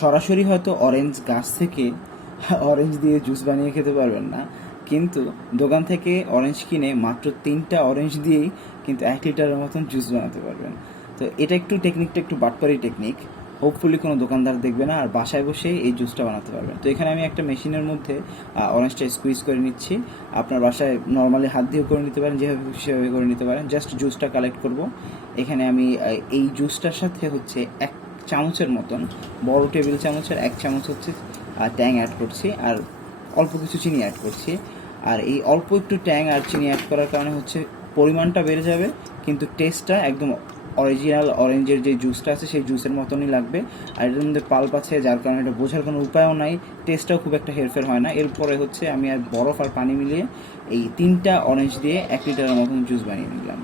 সরাসরি হয়তো অরেঞ্জ গাছ থেকে অরেঞ্জ দিয়ে জুস বানিয়ে খেতে পারবেন না, কিন্তু দোকান থেকে অরেঞ্জ কিনে মাত্র 3টা অরেঞ্জ দিয়েই কিন্তু 1 লিটারের মতন জুস বানাতে পারবেন। তো এটা টেকনিকটা একটু বাটপারি টেকনিক, হোপফুলি কোনো দোকানদার দেখবে না, আর বাসায় বসেই এই জুসটা বানাতে পারবেন। তো এখানে আমি একটা মেশিনের মধ্যে অরেঞ্জটা স্কুইজ করে নিচ্ছি। আপনার বাসায় নর্মালি হাত দিয়েও করে নিতে পারেন, যেভাবে খুশি সেভাবে করে নিতে পারেন। জাস্ট জুসটা কালেক্ট করব। এখানে আমি এই জুসটার সাথে হচ্ছে 1 চামচের মতন, বড় টেবিল চামচের 1 চামচ হচ্ছে ট্যাং অ্যাড করছি, আর অল্প কিছু চিনি অ্যাড করছি। আর এই অল্প একটু ট্যাং আর চিনি অ্যাড করার কারণে হচ্ছে পরিমাণটা বেড়ে যাবে, কিন্তু টেস্টটা একদম অরিজিনাল অরেঞ্জের যে জুসটা আছে সেই জুসের মতনই লাগবে। আর এটার মধ্যে পাল্প আছে, যার কারণে এটা বোঝার কোনো উপায়ও নাই, টেস্টটাও খুব একটা হেরফের হয় না। এরপরে হচ্ছে আমি আর বরফ আর পানি মিলিয়ে এই 3টা অরেঞ্জ দিয়ে 1 লিটারের মতন জুস বানিয়ে নিলাম।